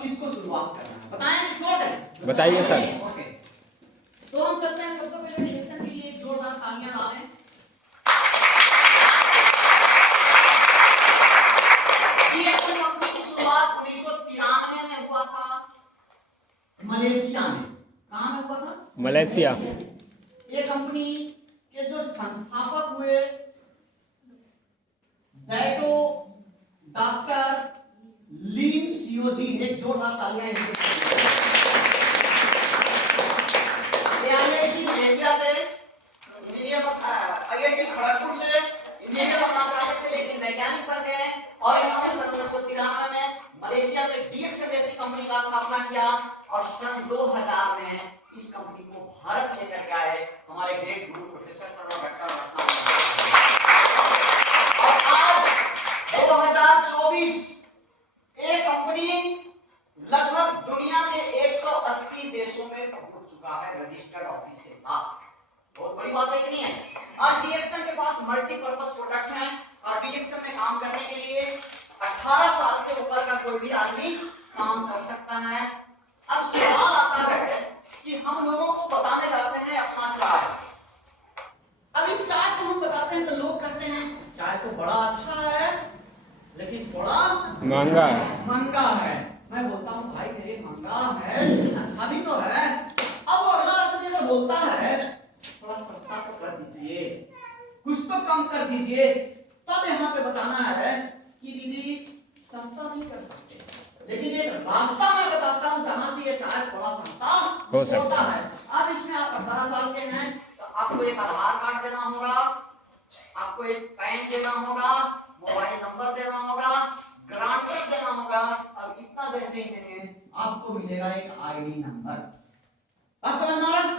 अब किसको शुरुआत करना है बताएं कि छोड़ दें? बताइए सर। ओके, तो हम चलते हैं सबसे पहले डिरेक्शन के लिए एक जोरदार तालियां डालें। डिरेक्शन कंपनी की शुरुआत 1993 में हुआ था मलेशिया में। कहां में हुआ था? मलेशिया। ये कंपनी के जो संस्थापक हुए दैटो डॉक्टर लीम सियोजी, एक जोरदार तालियां इनके लिए। ये आईआईटी मलेशिया से इंजीनियर आईआईटी खड़गपुर से इंजीनियर बनना चाहते थे लेकिन वैज्ञानिक बन गए और इन्होंने सन 1993 में मलेशिया में डीएक्सन जैसी कंपनी का स्थापना किया और सन 2000 में इस कंपनी को भारत लेकर के आए हमारे ग्रेट गुरु प्रोफेसर सर डॉक्टर और आज 2024 ये कंपनी लगभग दुनिया के 180 देशों में पहुंच चुका है रजिस्टर्ड ऑफिस के साथ। बहुत बड़ी बात है कि नहीं है? आज डीएक्सन के पास मल्टीपर्पज प्रोडक्ट हैं और डीएक्सन में काम करने के लिए 18 साल से ऊपर का कोई भी आदमी काम कर सकता है। अब सवाल आता है कि हम लोगों को बताने जाते हैं अपना चाय। अभी चाय को हम बताते हैं तो लोग कहते हैं चाय तो बड़ा अच्छा है लेकिन थोड़ा महंगा है। महंगा है। मैं बोलता हूँ भाई मेरे महंगा है लेकिन अच्छा भी तो है। अब वो अगला आदमी जो बोलता है थोड़ा सस्ता तो कर दीजिए, कुछ तो कम कर दीजिए, तब यहाँ पे बताना है कि दीदी सस्ता नहीं कर सकते लेकिन एक रास्ता मैं बताता हूँ जहां से ये चाय थोड़ा सस्ता होता है। अब इसमें आप 18 साल के हैं तो आपको एक आधार कार्ड देना होगा, आपको एक पैन देना होगा, मोबाइल नंबर देना होगा, ग्रांटर देना होगा। अब इतना जैसे ही देंगे आपको मिलेगा एक आईडी नंबर। अब समझ आ रहा?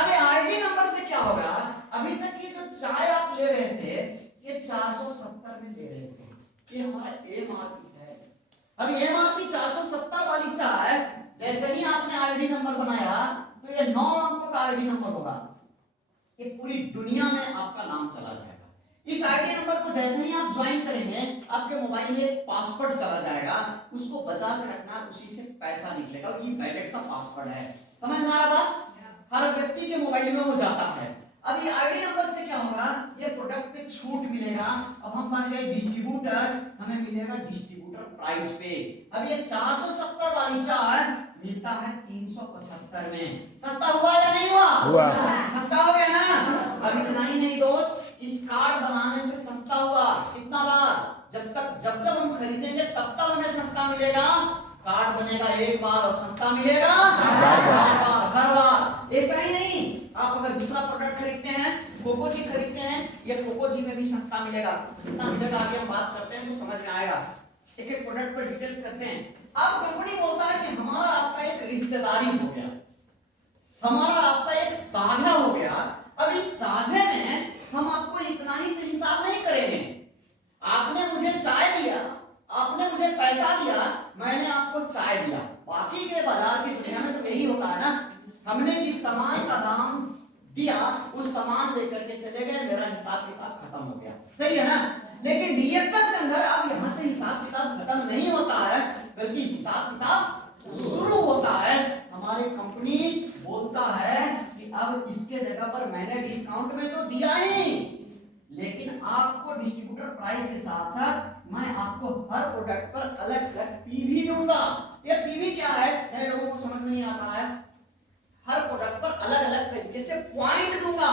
अबे आईडी नंबर से क्या होगा? अभी तक ये जो चाय आप ले रहे थे ये 470 में ले रहे थे, ये हमारा एमआरपी है। अब एमआरपी 470 वाली चाय जैसे ही आपने आईडी नंबर बनाया तो ये 9 अंकों का आईडी नंबर होगा, ये पूरी दुनिया में आपका नाम चला जाएगा। इस आईडी नंबर को जैसे ही आप ज्वाइन करेंगे आपके मोबाइल में एक पासवर्ड चला जाएगा, उसको बचा के रखना, उसी से पैसा निकलेगा। ये वैलेट का पासवर्ड है। समझ में आ रहा बात? हर व्यक्ति के मोबाइल में वो जाता है। अब ये आईडी नंबर से क्या होगा? ये प्रोडक्ट पे छूट मिलेगा। अब हम बन गए डिस्ट्रीब्यूटर, हमें मिलेगा डिस्ट्रीब्यूटर प्राइस पे। अब ये 470 वाली चाय मिलता है 375 में। सस्ता हुआ या नहीं हुआ? हुआ। सस्ता हो गया ना? अब इतना ही नहीं दोस्त, इस कार्ड बनाने से सस्ता हुआ। कितना बार? जब हम खरीदेंगे तब तक हमें सस्ता मिलेगा। कार्ड बनेगा एक बार और सस्ता मिलेगा बार, हर बार। ऐसा ही नहीं, आप अगर दूसरा प्रोडक्ट खरीदते हैं, कोकोजी खरीदते हैं, ये कोकोजी में भी सस्ता मिलेगा। कितना मिलेगा आगे हम बात करते हैं तो समझ में आएगा। एक एक प्रोडक्ट पर डिटेल करते हैं। अब कंपनी बोलता है कि हमारा आपका एक रिश्तेदारी हो गया, हमारा आपका एक साझा हो गया। अब इस साझे में हम आपको इतना ही से हिसाब नहीं करेंगे। आपने मुझे चाय दिया, आपने मुझे पैसा दिया, मैंने आपको चाय दिया। बाकी के बाजार की दुनिया में तो यही होता है ना, हमने जिस सामान का दाम दिया उस सामान लेकर के चले गए, मेरा हिसाब किताब खत्म हो गया। सही है ना? लेकिन डीएक्सन के अंदर अब यहाँ से हिसाब किताब खत्म नहीं होता है बल्कि हिसाब किताब शुरू होता है। हमारी कंपनी बोलता है कि अब इसके जगह पर मैंने डिस्काउंट में तो दिया ही, लेकिन आपको डिस्ट्रीब्यूटर प्राइस के साथ साथ मैं आपको हर प्रोडक्ट पर अलग अलग पीवी दूंगा। ये पीवी क्या है नए लोगों को समझ में नहीं आता है। हर प्रोडक्ट पर अलग अलग तरीके से पॉइंट दूंगा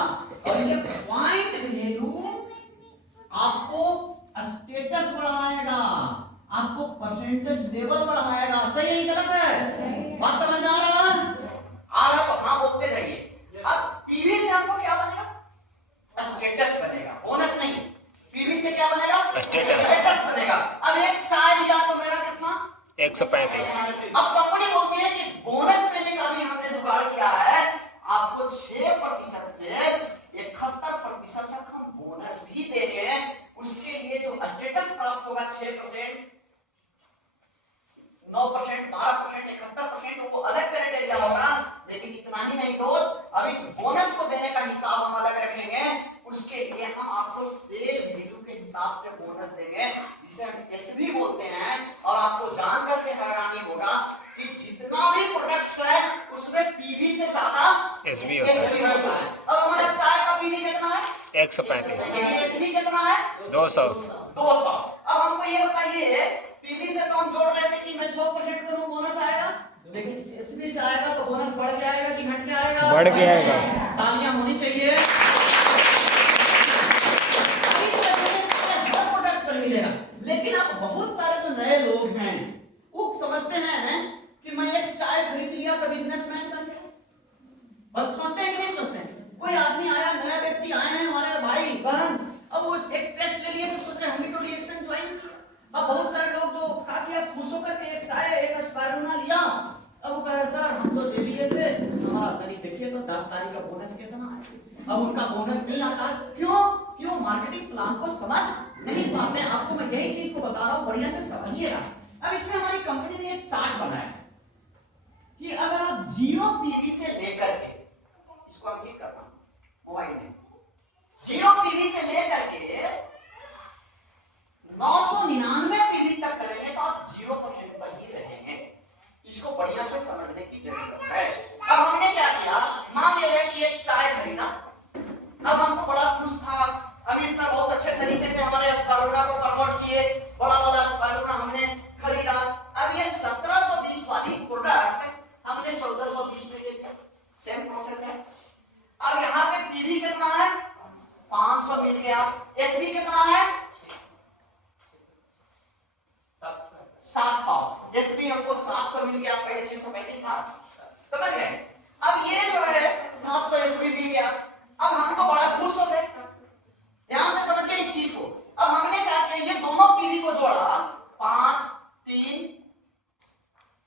और ये पॉइंट वैल्यू आपको स्टेटस बढ़ाएगा, आपको परसेंटेज लेवल बढ़ाएगा। सही है गलत है? बात समझ में आ रहा है? आ रहा तो हाँ बोलते रहिए। अब पीवी से हमको क्या बनेगा? स्टेटस बनेगा, बोनस नहीं। पीवी से क्या बनेगा? स्टेटस बनेगा। अब एक चाय दिया तो मेरा कितना? 135। अब कंपनी बोलती है कि बोनस देने का भी हमने जुगाड़ किया है, आपको 6% से 71% तक हम बोनस भी देंगे। उसके लिए जो स्टेटस प्राप्त होगा 6%, 9%, 12%, 71% वो अलग क्राइटेरिया होगा। लेकिन इतना ही नहीं दोस्त, अब इस बोनस को देने का हिसाब हम अलग रखेंगे। उसके लिए हम आपको सेल वैल्यू के हिसाब से बोनस देंगे जिसे हम एसवी बोलते हैं। और आपको जानकर के हैरानी होगा 135 लेकिन एसबी कितना है 200 200। अब हमको ये बताइए, पीबी से तो हम जोड़ रहे थे कि मैं 6% करूं बोनस आएगा, लेकिन एसबी से आएगा तो बोनस बढ़ के आएगा कि घट के आएगा? बढ़ के आएगा। तालियां होनी चाहिए। इस वजह से हर प्रोडक्ट पर मिलेगा। लेकिन अब बहुत सारे जो नए लोग हैं वो समझते हैं कि मैं एक चाय खरीद लिया तो बिजनेसमैन बन गया। बस सोचते हैं कि नहीं सोचते हैं? कोई आदमी आया, नया व्यक्ति आए हैं हमारे भाई बहन, अब वो एक टेस्ट ले लिए तो सोच रहे हम भी तो रिएक्शन ज्वाइन किया। अब बहुत सारे लोग जो खा के खुश होकर के एक चाय एक स्पाइरुलिना लिया, अब वो कह रहे सर हम तो दे दिए थे, हमारा तारीख देखिए तो 10 तारीख का बोनस कितना है। अब उनका बोनस नहीं आता, क्यों मार्केटिंग प्लान को समझ नहीं पाते हैं। आपको मैं यही चीज को बता रहा हूं, बढ़िया से समझिएगा। अब इसमें हमारी कंपनी ने एक चार्ट बनाया कि अगर आप 0 पीवी से लेकर के, इसको हम क्लिक करना मोबाइल में, 0 पीवी से लेकर के 999 पीवी तक करेंगे तो आप 0% पर ही रहेंगे। इसको बढ़िया से समझने की जरूरत है। अब हमने क्या किया, मान लिया कि एक चाय खरीदा, अब हमको बड़ा खुश था, अभी तक बहुत अच्छे तरीके से हमारे स्पाइरुलिना को प्रमोट किए, बड़ा वाला स्पाइरुलिना हमने खरीदा। अब ये 1720 वाली प्रोडक्ट हमने 1420 में ले लिया, सेम प्रोसेस है। अब यहाँ पे पीवी कितना है 500 मिल गया, एसबी कितना है 700, एसबी हमको 700 मिल गया, पहले 635 था, समझ गए? अब ये जो है 700 एसबी मिल गया, अब हमको बड़ा खुश हो गए। ध्यान से समझिए इस चीज को। अब हमने क्या किया, ये दोनों पीवी को जोड़ा, 5 3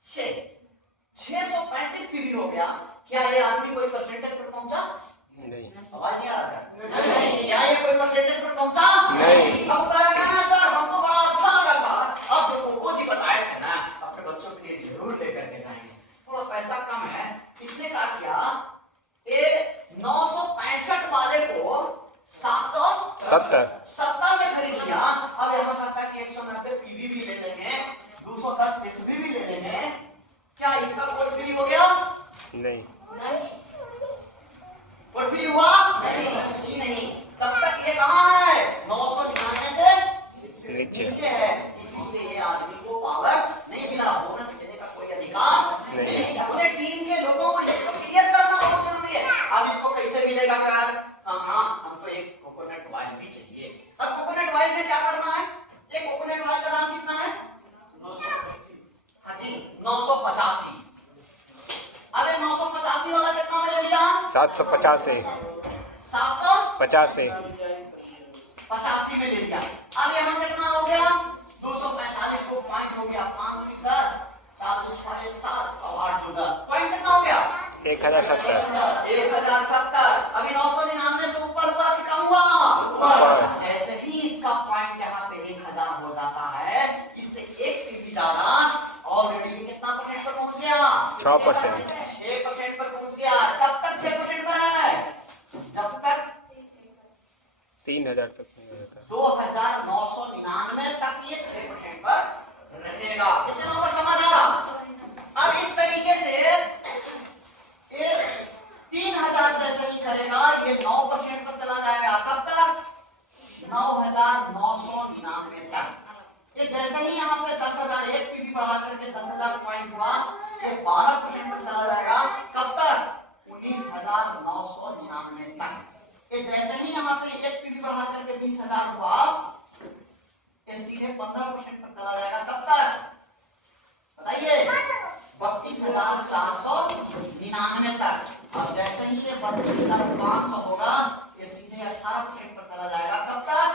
6, 635 पीवी हो गया। क्या ये आदमी कोई परसेंटेज पर पहुंचा? नहीं। आवाज नहीं आ रहा सर? नहीं। क्या ये कोई परसेंटेज पर पहुंचा? नहीं। अब कह रहा है सर हमको बड़ा अच्छा लगा था, अब जो कोको जी बताए थे ना अपने बच्चों के लिए जरूर लेकर के जाएंगे, थोड़ा पैसा कम है, इसने क्या किया, ये 965 वाले को 770 में खरीद लिया। अब यहाँ कहता है कि 190 पीवी भी ले लेंगे, 210 एसबी भी ले लेंगे, क्या इसका कोड फ्री हो गया? नहीं। कोड फ्री हुआ? नहीं। तब तक ये कहाँ है? 999 से नीचे है, इसीलिए ये आदमी को पावर नहीं मिला, बोनस देने का कोई अधिकार नहीं। अपने टीम के लोगों को इसको क्लियर करना बहुत जरूरी है। अब इसको कैसे मिलेगा सर? हाँ, हमको एक कोकोनट ऑयल भी चाहिए। अब कोकोनट ऑयल में क्या करना है? एक कोकोनट ऑयल का दाम कितना है? हाँ जी 985। अरे 985 वाला कितना में ले लिया? 750 750 50 में ले लिया। अब यहाँ कितना हो गया? 245 को पॉइंट हो गया, 5 की 10, 4 2 6 1 7 और 8 2 10, पॉइंट कितना हो गया? 1070। अभी 999 से ऊपर हुआ कि कम हुआ? जैसे ही इसका पॉइंट यहाँ पे 1000 हो जाता है, इससे एक पीवी ज्यादा, ऑलरेडी कितना परसेंट पर पहुंच गया? 6%। 6% पर पहुंच गया। कब तक 6% पर है? जब तक 3000 तक नहीं हो जाता। 2999 तक ये 6% पर रहेगा। कितने लोगों को समझ आ रहा? अब इस तरीके से ये 3000 जैसे ही करेगा, ये 9% पर चला जाएगा। कब तक? 9999 तक। ये जैसे ही यहाँ पे 10,000 एक पीवी बढ़ा करके 10,000 पॉइंट हुआ, ये 12% पर चला जाएगा। कब तक? 19,999 तक। ये जैसे ही यहाँ पे एक पीवी बढ़ा करके 20,000 हुआ, ये सीधे 15% पर चला जाएगा। कब तक बताइए? 32,499 तक। अब जैसे ही ये 32,500 होगा, ये सीधे 18% पर चला जाएगा। कब तक?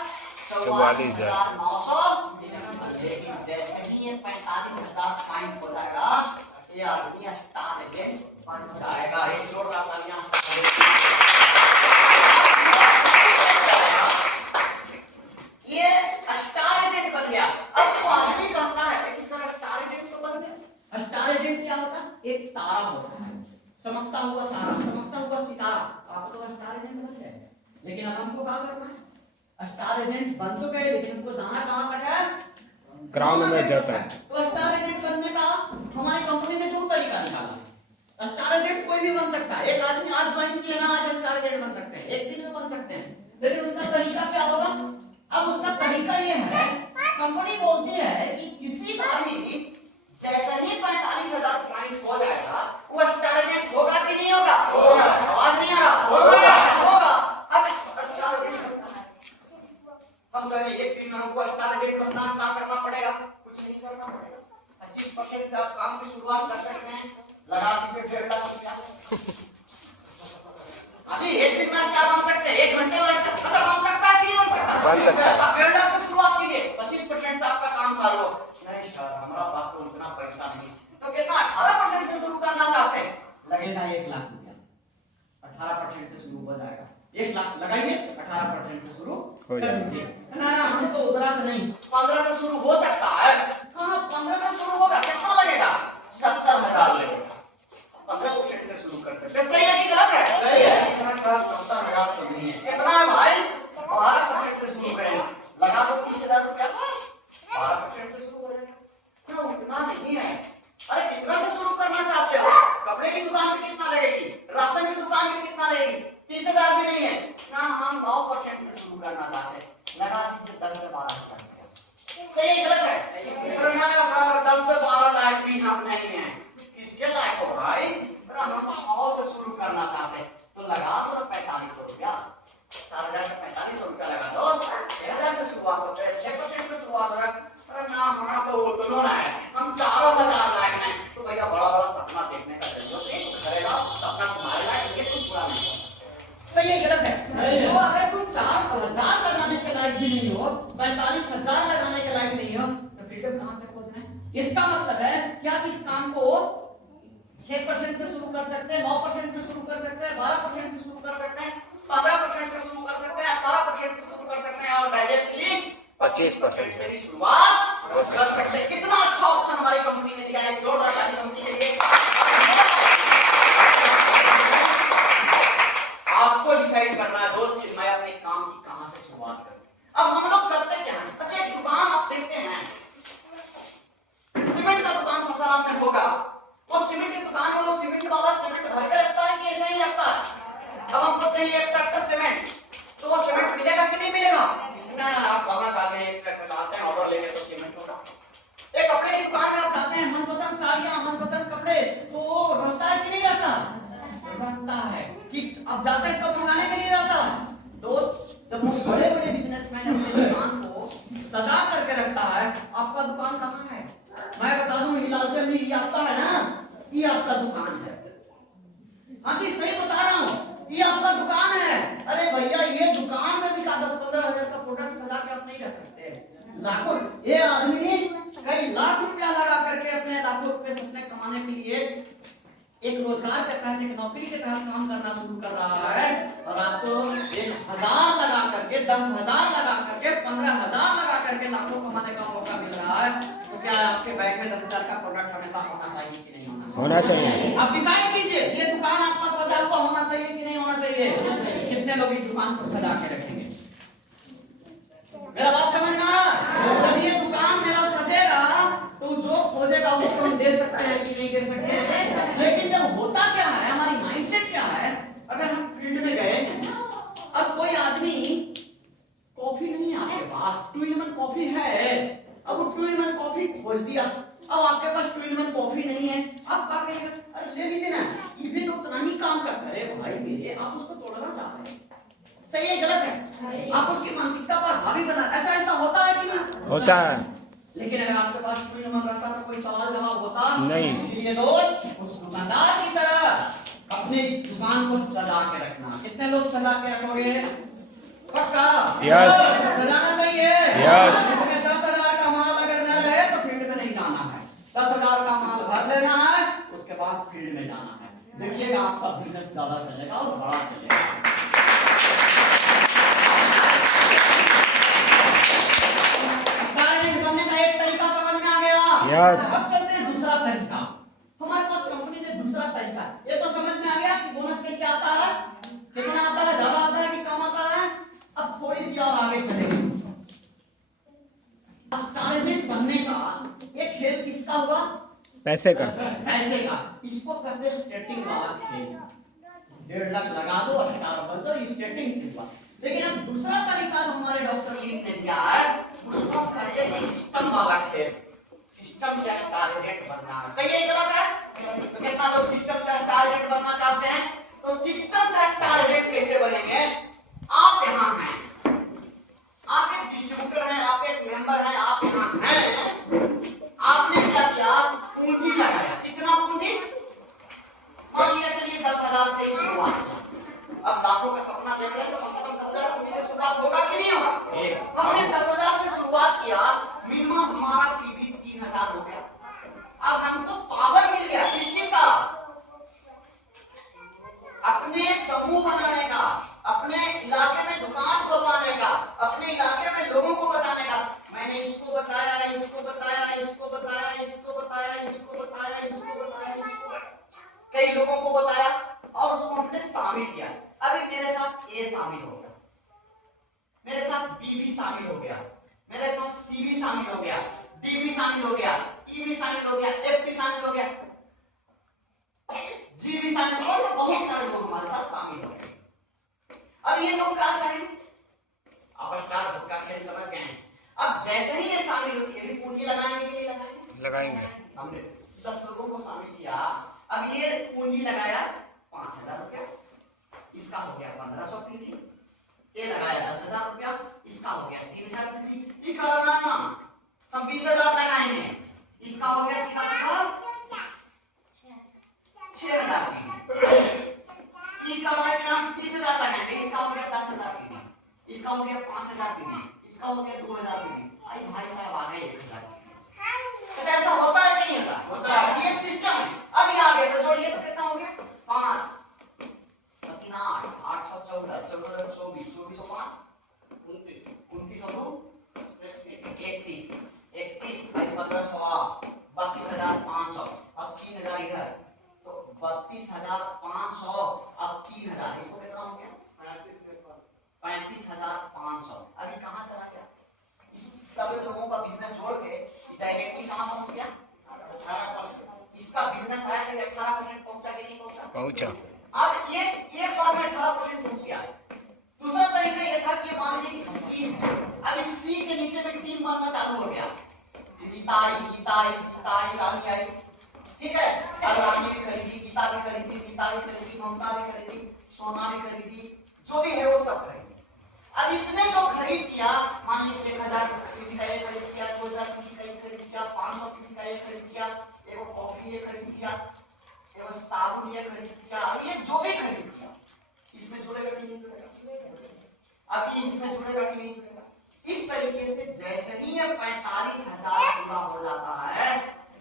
44,900। लेकिन जैसे ही ये 45,000 पॉइंट हो जाएगा, ये आदमी स्टार एजेंट बन जाएगा। एक जोरदार तालियां। ये स्टार एजेंट बन गया। अब वो आदमी कहता है कि सर स्टार एजेंट तो बन गया। स्टार एजेंट क्या होता है? एक तारा होता है, चमकता हुआ तारा, चमकता हुआ सितारा। आप तो स्टार एजेंट बन गए, लेकिन अब हमको क्या करना है? स्टार एजेंट बन तो गए, लेकिन हमको जाना कहाँ तक है? ग्राउंड में जाता है। तो स्टार एजेंट बनने का हमारी कंपनी ने 2 तरीका निकाला। स्टार एजेंट कोई भी बन सकता है। एक आदमी आज ज्वाइन किया ना, आज स्टार एजेंट बन सकते हैं, एक दिन में बन सकते हैं, लेकिन उसका अब उसका तरीका ये है, कंपनी बोलती है कि किसी का भी जैसे ही 45,000 पॉइंट हो जाएगा वो टारगेट होगा कि नहीं होगा? आवाज नहीं आ रहा? होगा। अब हम कह रहे हैं एक दिन में हमको टारगेट बनना, क्या करना पड़ेगा? कुछ नहीं करना पड़ेगा। 25% से आप काम की शुरुआत कर सकते हैं, लगा दीजिए 1.5 लाख रुपया। अजी एक दिन में क्या बन सकते हैं? 1 घंटे में खत्म बन सकता है कि नहीं बन सकता? बन सकता है। आप 1.5 लाख से शुरुआत कीजिए, 25% से आपका काम चालू हो। नहीं सर, हमारा पास तो उतना पैसा नहीं, तो कितना 18% से शुरू करना चाहते हैं, लगेगा 1 लाख रुपया। 18% से शुरू हो जाएगा, 1 लाख लगाइए, 18% से शुरू हो कर जाएगा। दीजिए। ना हम तो उतना से नहीं, 15 से शुरू हो सकता है। कहाँ 15 से शुरू होगा, कितना लगेगा? 70,000 लगेगा। 15% से शुरू कर सकते हैं। सही है कि गलत है? सही है। इतना सर 70,000 तो नहीं है। कितना है भाई? 12% से शुरू करेंगे, लगा दो 30,000 रुपया, 12% से शुरू हो जाएगा। क्यों उतना नहीं है? अरे कितना से शुरू करना चाहते हो? कपड़े की दुकान में कितना लगेगी? राशन की दुकान में कितना लगेगी? 30,000 भी नहीं है ना, हम 9% से शुरू करना चाहते हैं, लगा दीजिए 10 से 12,000। सही है गलत है? सर 10 से 12 लाख भी हम नहीं है, किसके लायक हो भाई? हम 100 से शुरू करना चाहते हैं, तो लगा दो ना 4500 रुपया, 4,000 से 4500 रुपया लगा दो। 1,000 से शुरुआत होते हैं, 6% से शुरुआत होगा। अरे ना हमारा तो उतना ना है, हम 4,000 लायक हैं। तो भैया बड़ा बड़ा सपना देखने का जरूरत नहीं, तो करेगा सपना तुम्हारे लायक, ये तुम पूरा नहीं कर सकते। सही है गलत है? तो अगर तुम 4,000 लगाने के लायक भी नहीं हो, 45,000 लगाने के लायक नहीं हो, तो फ्रीडम कहां से खोजना है? इसका मतलब है कि आप इस काम को 6% से शुरू कर सकते हैं, 9% से शुरू कर सकते हैं, 12% से शुरू कर सकते हैं, 15% से शुरू कर सकते हैं, 18% से शुरू कर सकते हैं, और डायरेक्टली 25% से भी शुरुआत कर सकते हैं। कितना अच्छा ऑप्शन हमारी कंपनी ने दिया है, जोरदार ताली कंपनी के लिए। आपको डिसाइड करना है दोस्त कि मैं अपने काम की कहां से शुरुआत करूं। अब हम लोग करते क्या हैं? अच्छा एक दुकान आप देखते हैं, सीमेंट का दुकान ससाराम में होगा, वो सीमेंट की दुकान है, वो सीमेंट वाला सीमेंट भर के रखता है कि ऐसा ही रखता है? अब हमको चाहिए 1 ट्रैक्टर सीमेंट, तो वो सीमेंट मिलेगा कि नहीं मिलेगा? ना आप कहां कागे 1 ट्रैक्टर डालते हैं, ऑर्डर लेके तो सीमेंट होगा। एक कपड़े की दुकान में आप जाते हैं, मनपसंद साड़ियां, मनपसंद कपड़े, तो रहता है कि नहीं रहता? रहता है कि अब जाते हैं कब मंगाने के लिए जाता है दोस्त? जब वो बड़े बड़े बिजनेसमैन अपनी दुकान को सजा करके रखता है, आपका दुकान कहां है? मैं बता दूं, हिलालचंद जी, ये आपका है ना, ये आपका दुकान है। हाँ जी सही बता रहा हूँ, ये आपका दुकान है। अरे भैया ये दुकान में भी का 10-15 हजार का प्रोडक्ट सजा के आप नहीं रख सकते। लाखों, ये आदमी कई लाख रुपया लगा करके अपने लाखों रुपए सपने कमाने के लिए एक रोजगार के तहत, एक नौकरी के तहत काम करना शुरू कर रहा है, और आपको 1,000 लगा करके, 10,000 लगा करके, 15,000 लगा करके लाखों कमाने का मौका मिल रहा है। तो क्या आपके बैग में 10,000 का प्रोडक्ट हमेशा होना चाहिए कि नहीं होना चाहिए? आप डिसाइड कीजिए, ये दुकान आपका सजा हुआ होना चाहिए कि नहीं होना चाहिए? कितने लोग इस दुकान को सजा के रखेंगे? मेरा बात समझ में आ रहा? जब ये दुकान मेरा सजेगा तो जो खोजेगा उसको हम दे सकते हैं कि नहीं दे सकते हैं? लेकिन जब होता क्या है, हमारी माइंडसेट क्या है, अगर हम फील्ड में गए हैं, अब कोई आदमी कॉफी नहीं है आपके पास, 2-in-1 कॉफी है, अब वो 2-in-1 कॉफी खोज दिया, अब आपके पास 2-in-1 कॉफी नहीं है, आप क्या करेंगे? अरे ले लीजिए ना, ये भी तो उतना ही काम करता है। भाई मेरे, आप उसको तोड़ना चाहते हैं, सही है गलत है? आप उसकी मानसिकता पर हावी बना, ऐसा होता है कि नहीं होता है। लेकिन अगर आपके पास 2-in-1 रहता तो कोई सवाल जवाब होता नहीं। इसलिए दोस्त उस दुकानदार की तरह अपने इस दुकान को सजा के रखना। कितने लोग सजा के रखोगे? पक्का? यस। सजाना चाहिए। यस। इसमें 10,000 का माल अगर न रहे तो फील्ड में नहीं जाना है, 10,000 का माल भर लेना है, उसके बाद फील्ड में जाना है। देखिएगा आपका बिजनेस ज्यादा चलेगा और बड़ा चलेगा। बनने का एक तरीका समझ में आ गया। यस। अब चलते हैं दूसरा तरीका। हमारे पास कंपनी ने दूसरा तरीका, ये तो समझ में आ गया कि बोनस कैसे आता है, कितना आता है, ज्यादा आता है कि कम आता है। अब थोड़ी सी और आगे चलेंगे। टारगेट बनने का एक खेल किसका होगा? पैसे का। पैसे का। इसको कहते हैं सेटिंग वाला खेल। 1.5 लाख लगा दो, 18 बन दो, ये सेटिंग से हुआ। लेकिन अब दूसरा तरीका जो हमारे डॉक्टर लीन ने दिया है उसको कहते हैं सिस्टम वाला खेल। सिस्टम से टारगेट बनना है, सही है गलत है? तो कितना लोग सिस्टम से टारगेट बनना चाहते हैं? तो सिस्टम से टारगेट कैसे बनेंगे? आप यहाँ हैं, आप एक डिस्ट्रीब्यूटर हैं, आप एक मेंबर हैं, आप यहाँ हैं, आपने क्या किया? पूंजी लगाया। कितना पूंजी? मान लिया चलिए 10,000 से शुरुआत की। अब लाखों का सपना देख रहे हैं तो कम से कम 10,000 रुपये से शुरुआत होगा कि नहीं होगा? हमने 10,000 से शुरुआत किया, मिनिमम हमारा पीबी 3,000 हो गया। अब हमको पावर मिल गया किस चीज का? अपने समूह बनाने का, अपने इलाके में दुकान खुलवाने का, अपने इलाके में लोगों को बताने का। मैंने इसको बताया, इसको बताया, इसको बताया, इसको बताया, इसको बताया, इसको बताया, इसको कई लोगों को बताया और उसको हमने शामिल किया। अभी मेरे साथ ए शामिल हो गया, मेरे साथ बी भी शामिल हो गया, मेरे पास सी भी शामिल हो गया, डी भी शामिल हो गया, ई भी शामिल हो गया, एफ भी शामिल हो गया, जी भी शामिल हो गया, बहुत सारे लोग हमारे साथ शामिल हो गए। अब ये लोग क्या चाहेंगे? आप स्टार बुक का खेल समझ गए हैं। अब जैसे ही ये शामिल होती है, पूंजी लगाएंगे कि नहीं लगाएंगे? लगाएंगे। हमने 10 लोगों को शामिल किया। अब ये पूंजी लगाया 5,000 रुपया, इसका हो गया 1,500 पीवी। ये लगाया 10,000 रुपया, इसका हो गया 3,000 पीवी। ये करना हम 20,000 लगाएंगे, इसका हो गया सीधा सीधा 6,000 पीवी। ये करना हम 30,000 लगाएंगे, इसका हो गया 10,000 पीवी, इसका हो गया 5,000 पीवी, इसका हो गया 2,000 पीवी। आई भाई साहब आ गए 1,000। तो ऐसा होता है कि नहीं होता? होता है। ये एक सिस्टम है। अभी आगे तो जोड़िए तो कितना हो गया? 5 3 8 8 6 14 14 24 24 और 5 29 29 और 2 31 31 भाई 1500 32,500। अब 3,000 इधर तो 32,500। अब 3,000 इसको कितना हो गया? 35,500। अभी कहाँ चला गया? इस सब लोगों का बिजनेस जोड़ के डायरेक्टली कहां पहुंच गया? 18%। इसका बिजनेस है कि 18% पहुंचा कि नहीं पहुंचा? पहुंचा। अब ये एक बार में 18% पहुंच गया। दूसरा तरीका ये था कि मान लीजिए कि सी है, अब इस सी के नीचे में टीम बनना चालू हो गया। गीता आई, सीता आई, रानी आई, ठीक है? अब रानी भी खरीदी, गीता भी खरीदी, गीता भी खरीदी, ममता भी खरीदी, सोना भी खरीदी, जो भी है वो सब खरीदी। अब इसने जो खरीद किया, मान लीजिए 1,000 पीवी का ये खरीद किया, 2,000 पीवी का ये खरीद किया, 500 पीवी का ये खरीद किया, एगो कॉफी ये खरीद किया, एगो साबुन ये खरीद किया। ये जो भी खरीद किया इसमें जुड़ेगा कि नहीं जुड़ेगा? अब इसमें जुड़ेगा कि नहीं जुड़ेगा? इस तरीके से जैसे ही ये 45,000 पूरा हो जाता है,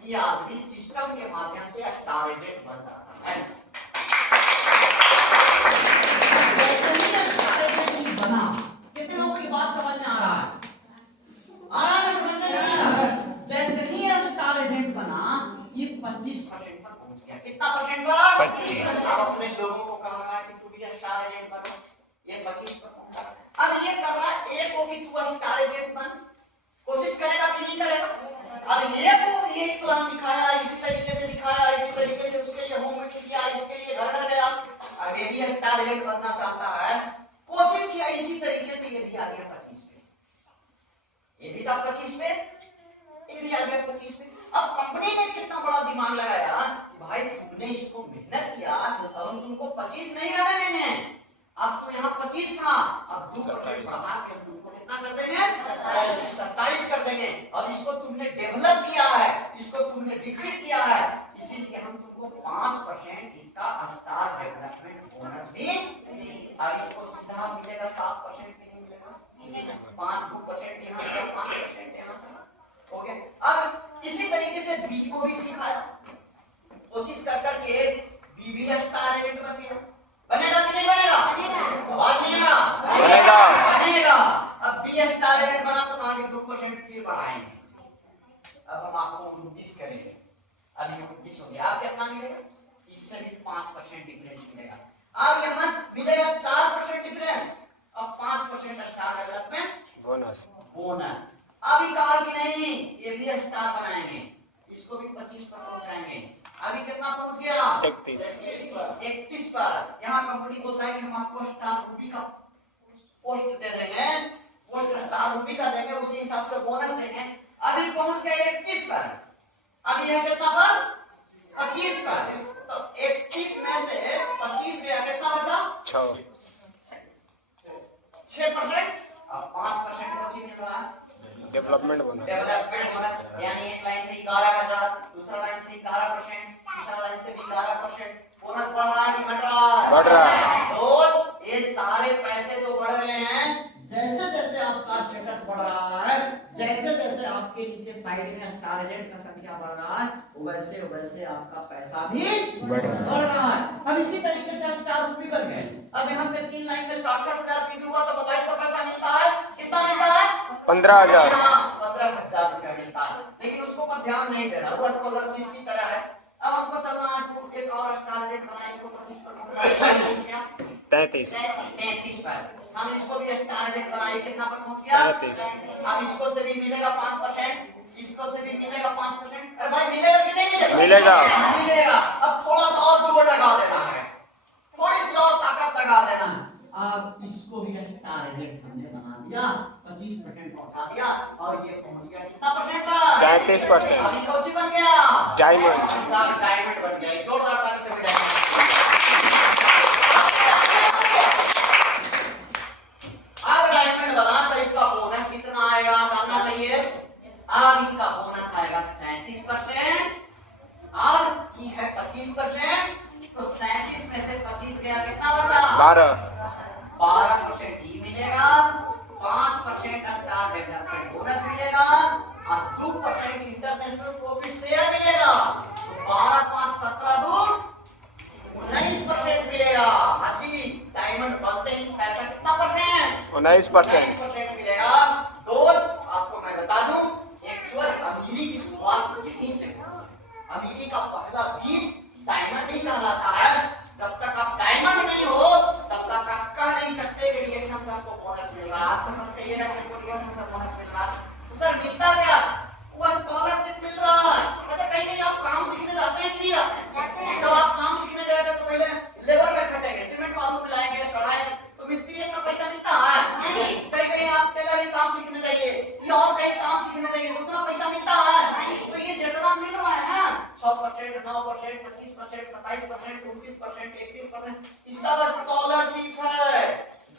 ये आदमी सिस्टम के माध्यम से टारगेट बन जाता है। जैसे ही ये टारगेट बना, कितने लोगों की बात समझ में आ रहा है? आ रहा है समझ में नहीं आ रहा? जैसे ही अब टारगेट बना, ये 25% पर पहुंच गया। कितना परसेंट पर? 25। अब अपने लोगों को कहा रहा है कि तू भी टारगेट बन, ये 25 पर पहुंचा। अब ये कर रहा है एक को भी तू टारगेट बन, कोशिश करेगा कि नहीं करेगा? अब ये को ये प्लान दिखाया, इसी तरीके से दिखाया, इसी तरीके से उसके लिए होमवर्क किया, इसके लिए घर घर गया। अब ये भी टारगेट बनना चाहता है, कोशिश किया, इसी तरीके से ये भी आ गया 25 पे, ये भी था 25 पे, ये भी आ गया 25 पे। अब कंपनी ने कितना बड़ा दिमाग लगाया कि भाई तुमने इसको मेहनत किया, अब हम तुमको 25 नहीं आने देंगे। अब तो यहाँ 25 था, अब 2% बढ़ा के तुमको कितना कर देंगे? 27 कर देंगे। और इसको तुमने डेवलप किया है, इसको तुमने विकसित किया है, इसीलिए हम तुमको 5% इसका स्टार डेवलपमेंट बोनस भी। अब इसको सीधा मिलेगा 7% भी नहीं मिलेगा, 5% यहाँ से 5% यहाँ से हो गया। अब इसी तरीके से बी को भी सिखाया, कोशिश कर करके बी भी स्टार रेट बन गया। बनेगा कि नहीं बनेगा? आवाज नहीं आ रहा? बनेगा बनेगा। अब बी स्टार रेट बना तो आगे 2% फिर बढ़ाएंगे। अब हम आपको 29 करेंगे, अभी 29 हो गया। अब कितना मिलेगा? इससे भी 5% डिफरेंस मिलेगा। अब यहाँ मिलेगा 4% डिफरेंस, अब 5% स्टार डेवलपमेंट बोनस। अभी कहा कि नहीं ये भी स्टार बनाएंगे, इसको भी 25 पर पहुंचाएंगे। अभी कितना पहुंच गया? 31 पर। यहाँ कंपनी बोलता है कि हम आपको स्टार रूपी का पोस्ट दे देंगे, पोस्ट स्टार रूपी का देंगे, उसी हिसाब से बोनस देंगे। अभी पहुंच गए 31 पर, अभी है कितना पर 25 पर। तो 31 में से 25 गया, कितना बचा 6%। अब 5% कोची मिल रहा है डेवलपमेंट बोनस। डेवलपमेंट बोनस, यानी एक लाइन से 11,000, दूसरा लाइन से 11%, तीसरा लाइन से भी 11%। बोनस बढ़ रहा है कि घट रहा है? बढ़ रहा है। दोस्त, ये सारे पैसे जो बढ़ रहे हैं, जैसे जैसे आपका स्टेटस बढ़ रहा है, जैसे जैसे आपके नीचे साइड में स्टार एजेंट का संख्या बढ़ रहा है, वैसे वैसे आपका पैसा भी बढ़ रहा है। अब इसी तरीके से हम स्टार रूपी बन गए। अब यहाँ पे 3 लाइन में 60,000 पीवी हुआ तो मोबाइल का पैसा मिलता है, कितना मिलता है? 15,000। 15,000 रुपया मिलता है, लेकिन उसको पर ध्यान नहीं देना, वो स्कॉलरशिप की तरह है। अब हमको चलना है एक और स्टार रेट बनाए, इसको 25 पर पहुंच गया 33 पर। हम इसको भी स्टार रेट बनाए, कितना पर पहुंच गया 33। अब इसको से भी मिलेगा 5%, इसको से भी मिलेगा 5%। अरे भाई मिलेगा कि नहीं मिलेगा? मिलेगा। मिलेगा। अब थोड़ा सा और जोर लगा देना है, थोड़ी सी और ताकत लगा देना है। अब इसको भी स्टार रेट हमने बना दिया, 25% पहुंचा दिया, और ये पहुंच गया कितना परसेंट पर? 37%। अभी कौन बन गया? डायमंड। डायमंड बन गया। जोरदार ताली से डायमंड। अब डायमंड बना तो इसका बोनस कितना आएगा जानना चाहिए। अब इसका बोनस आएगा 37%, अब ये है 25%, तो 37 में से 25 गया, कितना बचा? 12% ही मिलेगा, 5% स्टार डेवलपमेंट बोनस मिलेगा, और 2% इंटरनेशनल प्रॉफिट शेयर मिलेगा। तो 12 5 17 2 19% मिलेगा। हाजी, डायमंड बनते ही पैसा कितना परसेंट? 19% मिलेगा। दोस्त, आपको मैं बता दूं, एक्चुअल अमीरी की शुरुआत यहीं से हुई। अमीरी का पहला बीज डायमंड ही कहलाता है। जब तक आप डायमंड नहीं हो, तब तक आप कह नहीं सकते कि रिएक्शन से आपको बोनस मिल रहा है। आप सब कहिएगा कि हमको रिएक्शन से बोनस मिल रहा है, तो सर मिलता क्या? वो स्कॉलरशिप मिल रहा है। अच्छा, कहीं कहीं आप काम सीखने जाते हैं कि नहीं जाते हैं? जब आप काम सीखने जाएगा तो पहले लेबर पे खटेंगे, सीमेंट बालू मिलाएंगे, चढ़ाएंगे, तो मिस्त्री का पैसा मिलता है। कहीं कहीं आप टेलरिंग काम सीखने जाइए या और कहीं काम सीखने जाइए, उतना पैसा मिलता है। तो ये जितना मिल रहा है ना, 6%, 9%, 25%, 27%, 29%, 31%, ये सब स्कॉलरशिप है।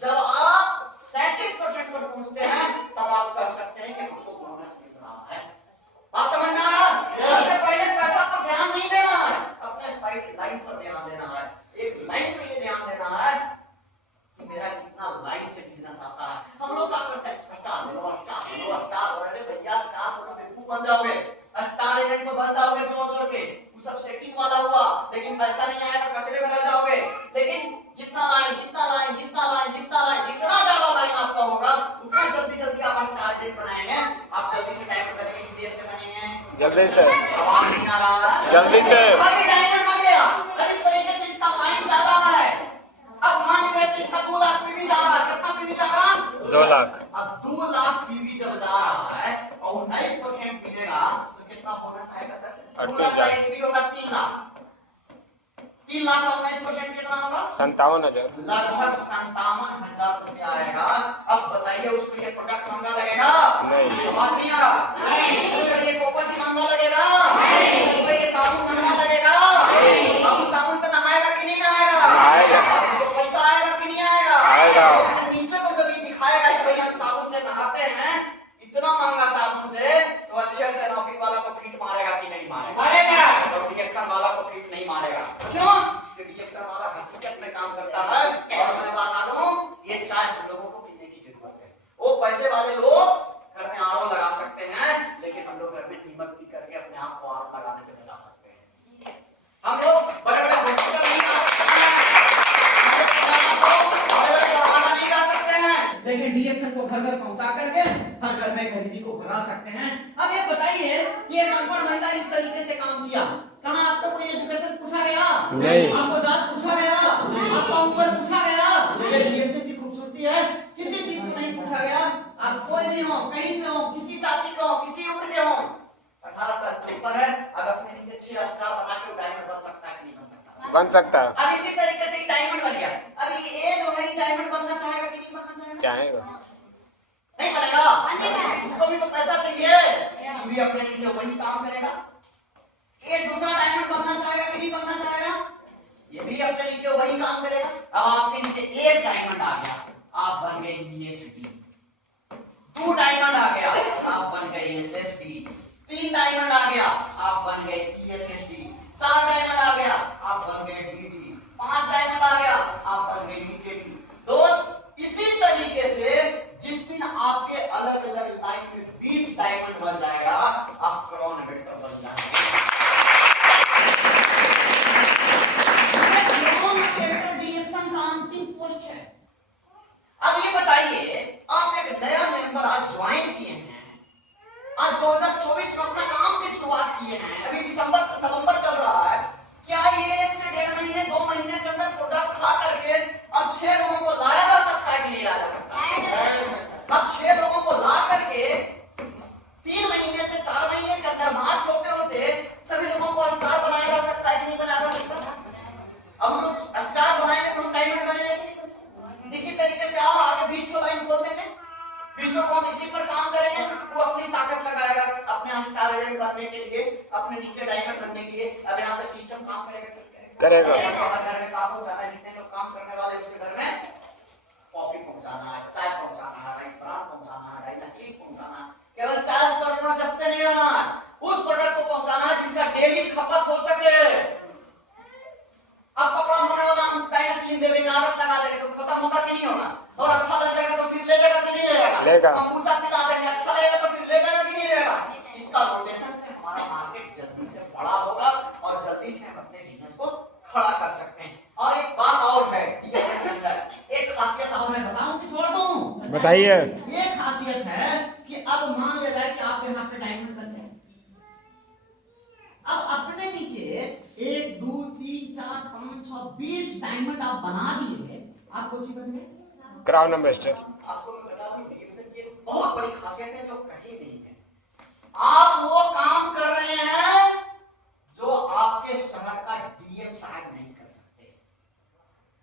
जब आप 37% पर पहुंचते हैं, तब आप कह सकते हैं कि हमको बोनस मिल रहा है। बात समझ में आ रहा है? इससे पहले पैसा पर ध्यान नहीं देना है, अपने साइड लाइन पर ध्यान देना है। एक लाइन पे ये ध्यान देना है कि मेरा कितना लाइन से बिजनेस आता है। हम लोग क्या करते हैं? स्टार बोलो, स्टार बोलो, स्टार बोलो। अरे भैया, स्टार बोलो बेवकूफ बन जाओगे, स्टार एजेंट तो बन जाओगे जोड़ के। वो सब सेटिंग वाला हुआ, लेकिन पैसा नहीं आएगा, कचरे में रह जाओगे। लेकिन जितना लाइन, जितना लाइन, जितना लाइन, जितना लाइन, जितना ज्यादा लाइन आपका होगा, उतना जल्दी जल्दी आप टारगेट बनाएंगे। आप जल्दी से डायमंड बनेंगे कि देर से बनेंगे? जल्दी से। आवाज नहीं आ रहा? जल्दी से। अभी डायमंड बन गया। अब इस तरीके से इसका लाइन ज्यादा है। अब मान लीजिए कि इसका 2 लाख पीवी जा रहा है। कितना पीवी जा रहा है? 2 लाख। अब 2 लाख पीवी जब जा रहा है और 19% मिलेगा, तो कितना बोनस आएगा सर? 2 लाख का एसपी होगा 3 लाख। 3 लाख का 19% कितना होगा? 57,000। लगभग 57,000 रुपया आएगा। अब बताइए, उसको ये प्रोडक्ट महंगा लगेगा? नहीं। आवाज नहीं आ रहा? उसको ये कोकोची महंगा लगेगा? उसको ये साबुन महंगा लगेगा? अब उस साबुन से नहाएगा कि नहीं नहाएगा? उसको पैसा आएगा कि नहीं आएगा? नीचे को जब ये दिखाएगा कि भाई हम साबुन से नहाते हैं, इतना महंगा साबुन से, तो अच्छे नौकरी वाला को फीट मारेगा कि नहीं मारेगा? तो रिएक्शन वाला को फीट नहीं मारेगा। क्यों? क्योंकि रिएक्शन वाला हकीकत में काम करता है। और मैं बता दूं, ये चाय हम लोगों को पीने की जरूरत है। वो पैसे वाले लोग घर में आरओ लगा सकते हैं, लेकिन हम लोग घर में नीमक पी करके अपने आप को आरओ लगाने से बचा सकते हैं। हम लोग बड़े बड़े हॉस्पिटल नहीं जा सकते हैं, बड़े बड़े दरवाजा नहीं जा सकते हैं, लेकिन रिएक्शन को घर घर पहुंचा करके हर घर में गरीबी को भगा सकते हैं। अब ये बताइए, ये अनपढ़ महिला इस तरीके से काम किया, कहाँ आपको कोई एजुकेशन पूछा गया? नहीं। आपको जात पूछा गया? आपका उम्र पूछा गया? ये रिएक्शन की खूबसूरती है, किसी चीज को नहीं पूछा गया। आप कोई नहीं हो, कहीं से हो, किसी जाति के हो, किसी उम्र के हो, 18 साल से ऊपर है, अगर अपने नीचे 6 स्टार बना के डायमंड बन सकता है कि नहीं बन सकता? बन सकता है। अब इसी तरीके से डायमंड बन गया। अब ये जो है डायमंड बनना चाहेगा कि नहीं बनना चाहेगा? चाहेगा। नहीं बनेगा, इसको भी तो पैसा चाहिए, ये भी अपने नीचे वही काम करेगा। एक दूसरा डायमंड बनना चाहेगा कि नहीं बनना चाहेगा, ये भी अपने नीचे वही काम करेगा। अब आपके नीचे एक डायमंड आ गया, आप बन गए यूएसडी। 2 डायमंड आ गया, आप बन गए एसएसडी। 3 डायमंड आ गया, आप बन गए ईएसएसडी। 4 डायमंड आ गया, आप बन गए डीडी। 5 डायमंड आ गया, आप बन गए यूकेडी। दोस्त, इसी तरीके से जिस दिन आपके अलग अलग लाइफ में 20 डायमंड बन जाएगा, आप क्रोनोमीटर बन जाएंगे। डिएक्शन का अंतिम पोस्ट है। अब ये बताइए, आप एक नया मेंबर आज ज्वाइन किए हैं, आज 2024 में अपना काम की शुरुआत किए हैं, अभी नवंबर चल रहा है। क्या ये 1 से 1.5 महीने 2 महीने के अंदर प्रोडक्ट खा करके अब 6 लोगों को लाया जा सकता है कि नहीं लाया जा सकता? अब 6 लोगों को ला करके 3 महीने से 4 महीने के अंदर मार्च होते सभी लोगों को स्टार बनाया जा सकता है कि नहीं बनाया जा सकता? अब हम लोग स्टार बनाएंगे तो हम डायमंड बनेंगे। इसी तरीके से आओ आगे 20 लाइन खोल देंगे, 20 को हम इसी पर काम करेंगे। वो अपनी ताकत लगाएगा अपने स्टार एजेंट बनने के लिए, अपने नीचे डायमंड बनने के लिए। अब यहाँ पे सिस्टम काम करेगा। हर घर में काम पहुंचाना है, जितने लोग काम करने वाले उसके घर में कॉफी पहुंचाना है, चाय पहुंचाना है, राइस ब्रांड पहुंचाना है, डायनामिक पहुंचाना है। केवल चाय प्रोडक्ट जब तक नहीं होना, उस प्रोडक्ट को पहुंचाना है जिसका डेली खपत हो सके। अब कपड़ा होने वाला हम टाइम क्लीन दे देंगे, आदत लगा देंगे तो खत्म होगा कि नहीं होगा? और अच्छा लग जाएगा तो फिर ले जाएगा कि नहीं लेगा? हम ऊंचा पिला देंगे, अच्छा लगेगा तो फिर ले जाएगा कि नहीं लेगा? इसका रोटेशन से हमारा मार्केट जल्दी से बड़ा होगा और जल्दी से हम अपने बिजनेस को खड़ा कर सकते हैं। और एक बात और है, एक खासियत और मैं बताऊं कि छोड़ दूं? बताइए। ये खासियत है कि अब मान लिया जाए कि आप यहाँ पे डायमंड बन गए, अब अपने नीचे 1 2 3 4 5 6 20 डायमंड आप बना दिए, आप कोची बन गए? Crown ambassador. आपको मैं बता दूं, डीएक्शन की एक बहुत बड़ी खासियत है जो कहीं नहीं है। आप वो काम कर रहे हैं जो आपके शहर का डीएम साहब नहीं कर सकते।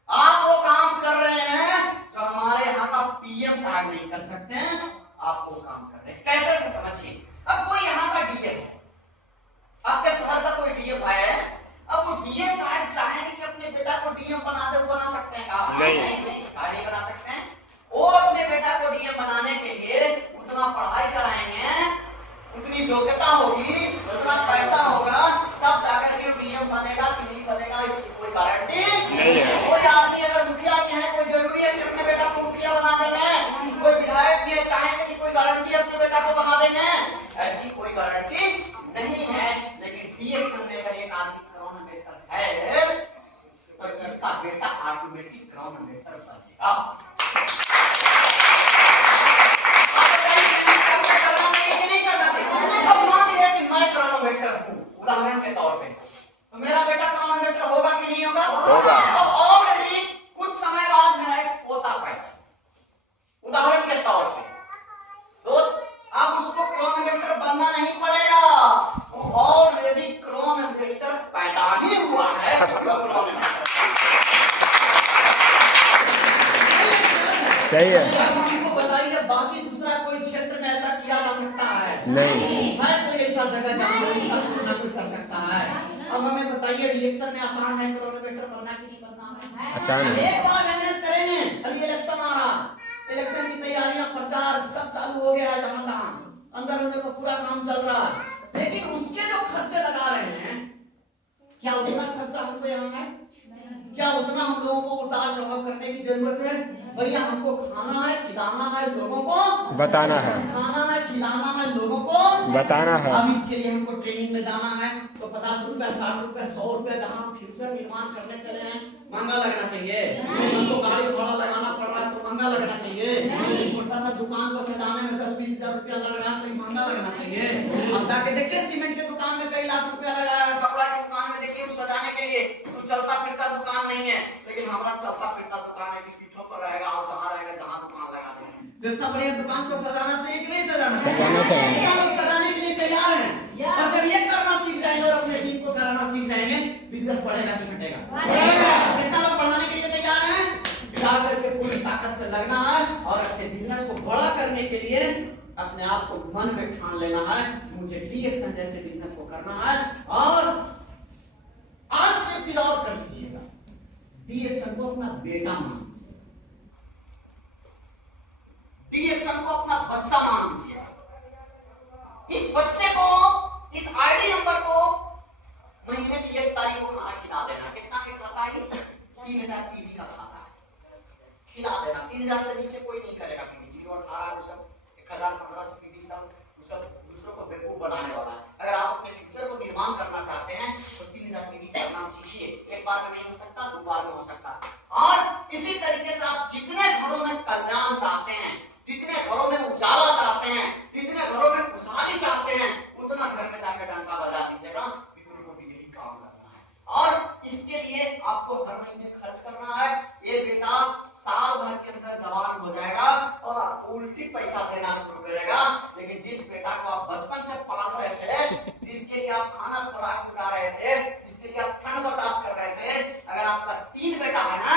आप वो काम कर रहे हैं जो हमारे यहाँ का पीएम साहब नहीं कर सकते हैं। आप वो काम कर रहे हैं, कैसे से समझिए। अब कोई यहाँ का डीएम है, आपके शहर का कोई डीएम है, अब वो डीएम साहब चाहेंगे कि अपने बेटा को डीएम बना दे, बना सकते हैं क्या? नहीं बना सकते हैं। वो अपने बेटा को डीएम बनाने के लिए उतना पढ़ाई कराएंगे, उतनी योग्यता होगी, उतना पैसा होगा, तब जाकर के डीएम बनेगा कि नहीं बनेगा, इसकी कोई गारंटी नहीं है। कोई आदमी अगर मुखिया के हैं, कोई जरूरी है कि अपने बेटा को मुखिया बना देंगे? कोई विधायक जी चाहेंगे कि कोई गारंटी अपने बेटा को बना देंगे? ऐसी कोई गारंटी नहीं है। लेकिन डीएक्शन में अगर एक आदमी क्रोनोमीटर है तो इसका बेटा ऑटोमेटिक क्रोनोमीटर बनेगा। अब मान लिया कि मैं क्रोनोमीटर हूं, उदाहरण के तौर पे, तो मेरा बेटा क्रोनोमीटर होगा कि नहीं होगा? होगा। अब ऑलरेडी कुछ समय बाद मेरा एक पोता पैदा, उदाहरण के तौर पे दोस्त, अब उसको क्रोनोमीटर बनना नहीं पड़ेगा, ऑलरेडी क्रोनोमीटर पैदा ही हुआ है। सही है। हमको बताइए, बाकी दूसरा कोई क्षेत्र में ऐसा किया जा सकता है? नहीं है कोई ऐसा जगह जहाँ पर इसका तुलना कोई कर सकता है? अब हमें बताइए, डिएक्शन में आसान है क्रोनोमीटर बनना कि नहीं बनना? आसान है। एक बार मेहनत करेंगे, अभी इलेक्शन आ रहा, इलेक्शन की तैयारियां, प्रचार सब चालू हो गया है, जहां तहां अंदर तो पूरा काम चल रहा है, लेकिन उसके जो खर्चे लगा रहे हैं, क्या उतना खर्चा हमको यहाँ है? क्या उतना हम लोगों को उतार चढ़ाव करने की जरूरत है? भैया हमको खाना है, खिलाना है, लोगों को बताना है, खाना है, खिलाना है, लोगों को बताना है। अब इसके लिए हमको ट्रेनिंग में जाना है, तो 50 रुपए 60 रुपए 100 रुपए जहाँ हम फ्यूचर निर्माण करने चले हैं, महंगा लगना चाहिए। हमको गाड़ी घोड़ा लगाना पड़ रहा है तो महंगा लगना चाहिए। छोटा सा दुकान को सजाने में 10-20 हजार रुपया लग रहा है तो महंगा लगना चाहिए। अब जाके देखिए, सीमेंट के दुकान में कई लाख रुपया लगाया है, कपड़ा की दुकान में देखिए उस सजाने के लिए, तो चलता फिरता दुकान नहीं है, लेकिन हमारा चलता फिरता दुकान है कि पीठों पर रहेगा और जहाँ रहेगा, जहाँ दुकान लगा देंगे। इतना बढ़िया दुकान को सजाना चाहिए कि नहीं सजाना चाहिए? लोग सजाने के लिए तैयार हैं, और जब ये करना सीख जाएंगे और अपने टीम को कराना सीख जाएंगे, बिजनेस बढ़ेगा कि घटेगा? कितना लोग बढ़ाने के लिए तैयार हैं? जाकर के पूरी ताकत से लगना है और अपने आप को मन में ठान लेना है, मुझे डी एक्शन जैसे बिजनेस को करना है। और आज से चीज और कर लीजिएगा, डी एक्शन को अपना बेटा मान लीजिए, डी एक्शन को अपना बच्चा मान लीजिए। इस बच्चे को, इस आईडी नंबर को महीने की 1 तारीख को खाना खिला देना। कितना के खाता है? 3000 पीवी का खाता है, खिला देना। 3000 से नीचे कोई नहीं करेगा पीवी। 018 वो सब 1000 1500 पीवी सब दूसरों को बेवकूफ बनाने वाला है। अगर आप अपने फ्यूचर को निर्माण करना चाहते हैं तो 3000 पीवी करना सीखिए। एक बार में नहीं हो सकता, 2 बार में हो सकता। और इसी तरीके से आप जितने घरों में कल्याण चाहते हैं, जितने घरों में उजाला चाहते हैं, जितने घरों में खुशहाली चाहते हैं, उतना घर में जाकर डंका बजा दीजिएगा। पितरों को भी यही काम करना है। और इसके लिए आपको हर महीने खर्च करना है। ये बेटा साल भर के अंदर जवान हो जाएगा और आपको उल्टी पैसा देना शुरू करेगा। लेकिन जिस बेटा को आप बचपन से पाल रहे थे, जिसके लिए आप खाना खुराक चुका रहे थे, जिसके लिए आप ठंड बर्दाश्त कर रहे थे, अगर आपका 3 बेटा है ना,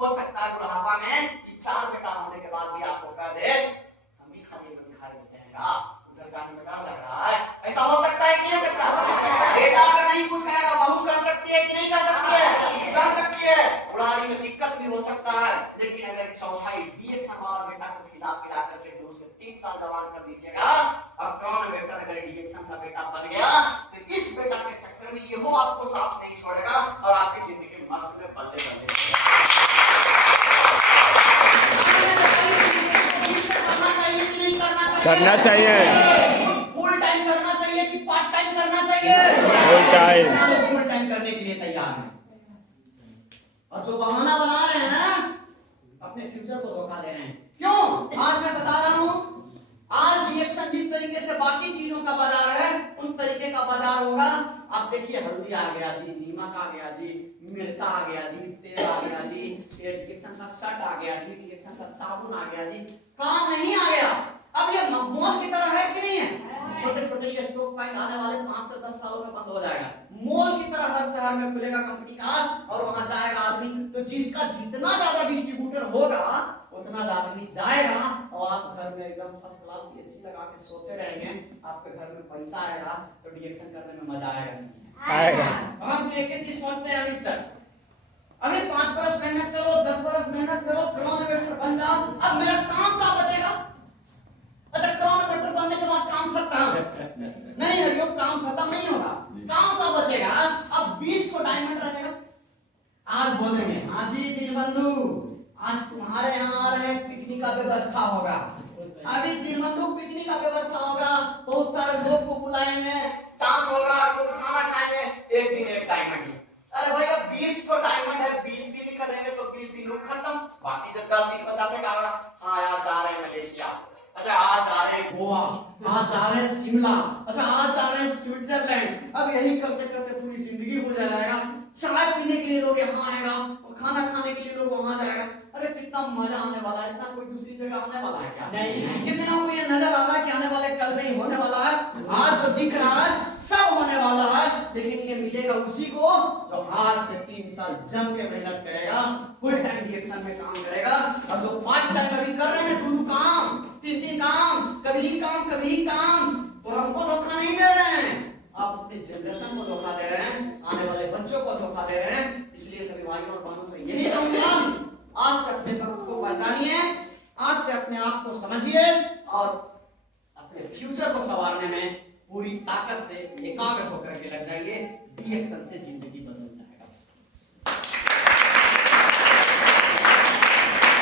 हो सकता है बुढ़ापा में 4 बेटा होने के बाद भी आपको कह दे हम भी खाली दिखाई देते हैं का, उधर जाने में डर लग रहा है। ऐसा हो सकता है कि नहीं हो सकता? बेटा अगर नहीं कुछ करेगा, बहू कर सकती है कि नहीं कर सकती है? कर सकती है। बुढ़ारी में दिक्कत भी हो सकता है, लेकिन अगर चौथाई डी एक्शन वाला बेटा को खिला पिला करके 2 से 3 साल जवान कर दीजिएगा, अब कौन बेटा अगर डी एक्शन का बेटा बन गया तो इस बेटा के चक्कर में ये आपको साथ नहीं छोड़ेगा और आपकी जिंदगी मस्त में बदले करना चाहिए। फुल टाइम करना चाहिए कि पार्ट टाइम करना चाहिए? Full time. फुल टाइम करने के लिए तैयार है। और जो बहाना बना रहे हैं ना, अपने फ्यूचर को धोखा दे रहे हैं। क्यों? आज मैं बता रहा हूं, आज रिएक्शन जिस तरीके से बाकी चीजों का बाजार है, उस तरीके का बाजार होगा। आप देखिए, हल्दी आ गया जी, नीमक आ गया जी, मिर्चा आ गया जी, तेल आ गया जी, रिएक्शन का शर्ट आ गया जी, रिएक्शन का साबुन आ गया जी, काम नहीं आ गया। अब ये मॉल की तरह है कि नहीं है? छोटे छोटे ये स्टॉक पॉइंट आने वाले 5 से 10 सालों में बंद हो जाएगा। मॉल की तरह हर शहर में खुलेगा कंपनी का और वहां जाएगा आदमी। तो जिसका जितना ज्यादा डिस्ट्रीब्यूटर होगा उतना ज्यादा आदमी जाएगा और आप घर में एकदम फर्स्ट क्लास एसी लगा के सोते रहेंगे। आपके घर में पैसा आएगा तो रिएक्शन करने में मजा आएगा नहीं आएगा। हम तो एक ही चीज सोचते हैं अभी तक, अभी 5 वर्ष मेहनत करो, 10 वर्ष मेहनत करो, क्रोनोमीटर बन जाओ, अब मेरा काम क्या बचेगा? अच्छा, क्रोनोमीटर बनने के बाद काम खत्म नहीं है, यो काम खत्म नहीं होगा, काम का बचेगा। अब 20 को डायमंड रहेगा। आज बोलेंगे हाँ जी दीनबंधु, आज तुम्हारे यहाँ आ रहे पिकनिक का व्यवस्था होगा। अभी दीनबंधु पिकनिक का व्यवस्था होगा, बहुत सारे लोग को बुलाएंगे, डांस होगा, तो खाना खाएंगे, एक दिन एक डायमंड। अरे भाई अब 20 को डायमंड है, 20 दिन करेंगे तो 20 दिन खत्म। बाकी जब 10 दिन बचा थे हाँ यार जा रहे हैं मलेशिया, अच्छा आज जा रहे हैं गोवा, आज जा रहे हैं शिमला, अच्छा आज जा रहे हैं स्विट्जरलैंड। अब यही करते करते पूरी जिंदगी गुजर जाएगा। चाय पीने के लिए लोग यहाँ आएगा और खाना खाने के लिए लोग वहां जाएगा। अरे कितना मजा आने वाला है, इतना कोई दूसरी जगह आने वाला है क्या? नहीं। कितना को ये नजर आ रहा है कि आने वाले कल नहीं होने वाला है। आज जो दिख रहा है सब होने वाला है, लेकिन ये मिलेगा उसी को जो आज से 3 साल जम के मेहनत करेगा, फुल टाइम रिएक्शन में काम करेगा। और जो पार्ट टाइम कभी कर रहे हैं 2 काम 3 काम, कभी काम, तो हमको धोखा नहीं दे रहे हैं, आप अपने जनरेशन को धोखा दे रहे हैं, आने वाले बच्चों को धोखा दे रहे हैं। इसलिए सभी भाइयों और बहनों से यही कहूंगा, आज से अपने वक्त को पहचानिए, आज से अपने आप को समझिए और अपने फ्यूचर को संवारने में पूरी ताकत से एकाग्र होकर के लग जाइए। रिएक्शन से जिंदगी बदल जाएगा।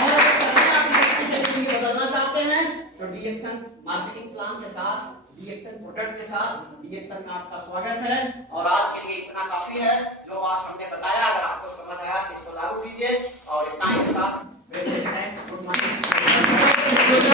और अगर आप रिएक्शन से जिंदगी बदलना चाहते हैं तो रिएक्शन मार्केटिंग प्लान के साथ, रिएक्शन प्रोडक्ट के साथ रिएक्शन में आपका स्वागत है। और आज के लिए इतना काफी है, जो आज हमने बताया। अगर आपको समझ आया तो इसको लागू कीजिए और इतना ही के साथ